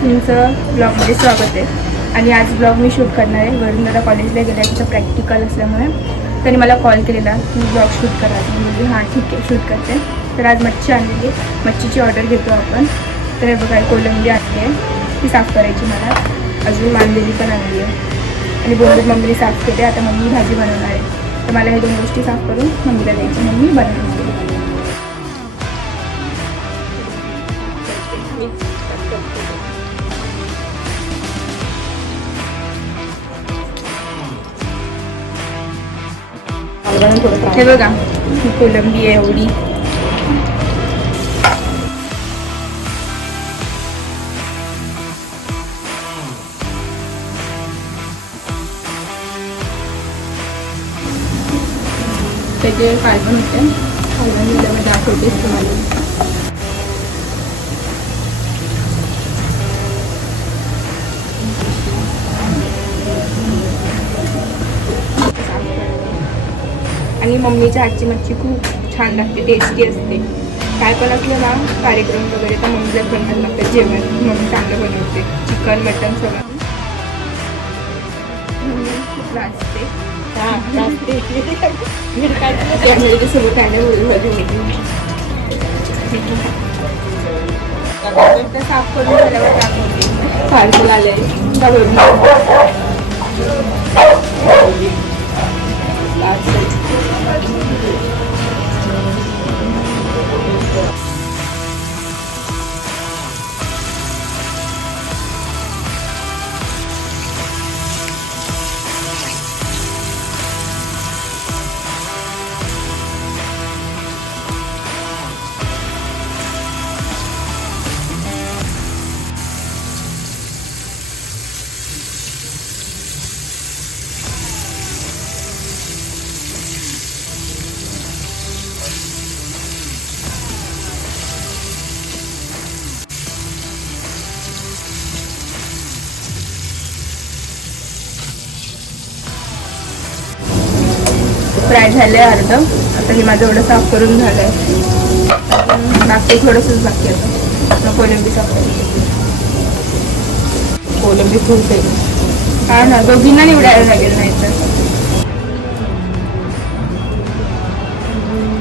तुमचं ब्लॉगमध्ये स्वागत आहे. आणि आज ब्लॉग मी शूट करणार आहे. वरून दादा कॉलेजला गेला आहे, तिचं प्रॅक्टिकल असल्यामुळे त्यांनी मला कॉल केलेला की ब्लॉग शूट करा. मी बोलली हां ठीक आहे शूट करते. तर आज मच्छी आणलेली, मच्छीची ऑर्डर घेतो आपण. तर हे बघा कोलंबी आणली आहे, ती साफ करायची मला. अजून मांदेली पण आणली आहे आणि बोलून मम्मीने साफ केले. आता मम्मी भाजी बनवणार आहे, तर मला हे 2 गोष्टी साफ करून मम्मीला द्यायची. मम्मी बनवणार. हे बघा ही कोलंबी आहे एवढी. त्याचे फायबर होते, फायबर मी दाखवतेच तुम्हाला. आणि मम्मीच्या हातची मच्छी खूप छान लागते, टेस्टी असते. काय पण असलं ना कार्यक्रम वगैरे तर मम्मीला बनवायला लागतं जेवण. मम्मी चांगलं बनवते, चिकन मटन सगळं. मम्मी खूप लाजते सोबत काय साफ करून झाल्यावर दाखवते. पार्सल आले फ्राय झालं आहे अर्ध. आता हे माझं एवढं साफ करून झालं आहे. बाकी थोडंसंच बाकी आता कोलंबी साफ करायची. कोलंबी खूप आहे. हा ना, दोघींना निवडायला लागेल नाही तर.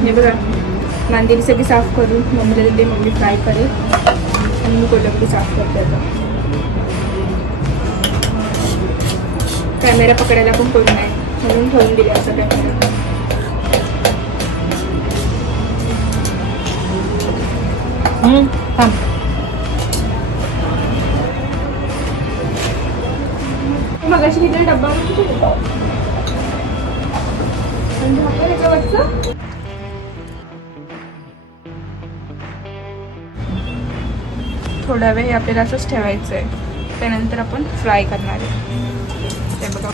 हे बघा मांदेली सगळी साफ करून मम्मीला दिली. मम्मी फ्राय करेल आणि मी कोलंबी साफ करते. आता कॅमेरा पकडायला पण कोण नाही म्हणून ठेवून दिले असं कॅमेरा. मगाशी किती डब्बा थोडा वेळ आपल्याला असंच ठेवायचं आहे. त्यानंतर आपण फ्राय करणार आहे. ते बघा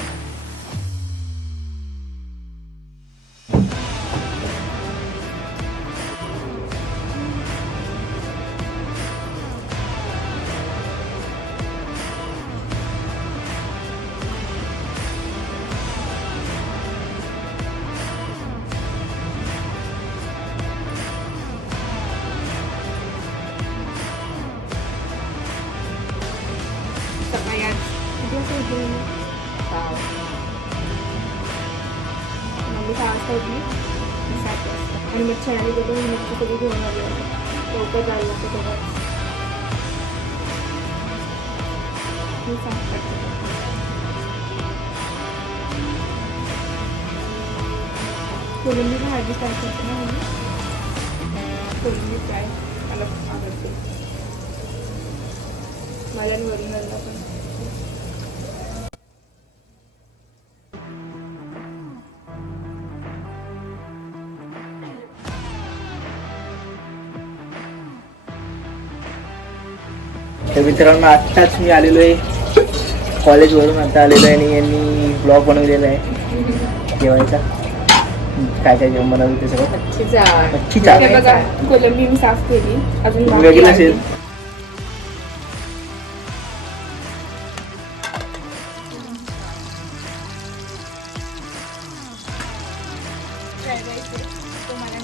आणि मग छान तिथे मच्छी सगळी घेऊन आली. लवकर जायला लागतं तेव्हा मी साफ करते. कोलंबी भाजी काय करते ना म्हणून कोलंबी फ्राय मला खूप आवडते. माझ्या वरून पण तर मित्रांनो आत्ताच मी आलेलो आहे कॉलेजवरून. आता आलेलो आहे आणि यांनी ब्लॉग बनवलेला आहे जेवायचा. काय काय जेवण बनवलं ते सगळं मच्छी चाट. बघा कोलंबी मी साफ केली, अजून वेगळी असेल. तो मला